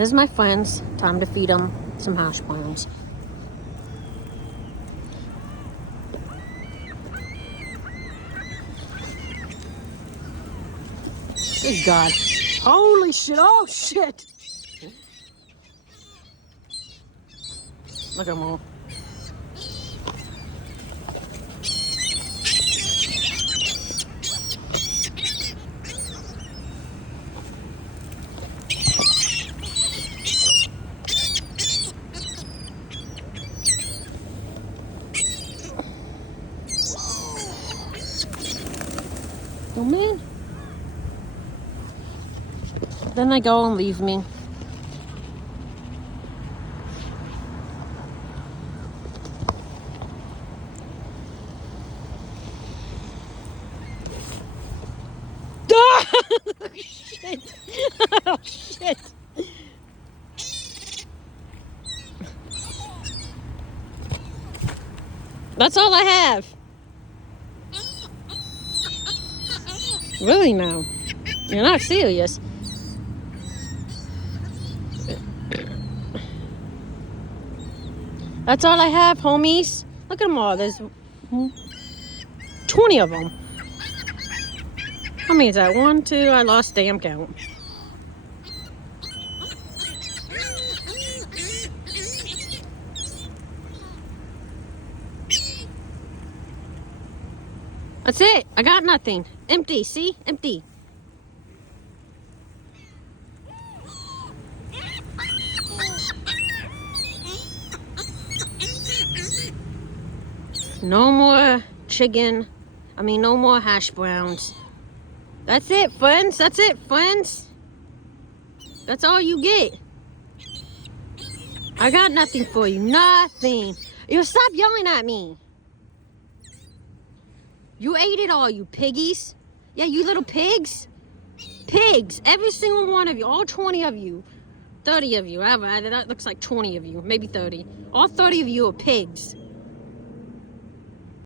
Here's my friends. Time to feed them some hash browns. Good God. Holy shit. Oh, shit. Look at them all. Oh, man. Then they go and leave me. Shit. Oh, shit. That's all I have. Really now? You're not serious. That's all I have, homies. Look at them all. There's 20 of them. How many is that? 1, 2. I lost damn count. That's it. I got nothing. Empty. See? Empty. No more chicken. No more hash browns. That's it, friends. That's it, friends. That's all you get. I got nothing for you. Nothing. You stop yelling at me. You ate it all, you piggies. Yeah, you little pigs. Pigs. Every single one of you. All 20 of you. 30 of you. That looks like 20 of you. Maybe 30. All 30 of you are pigs.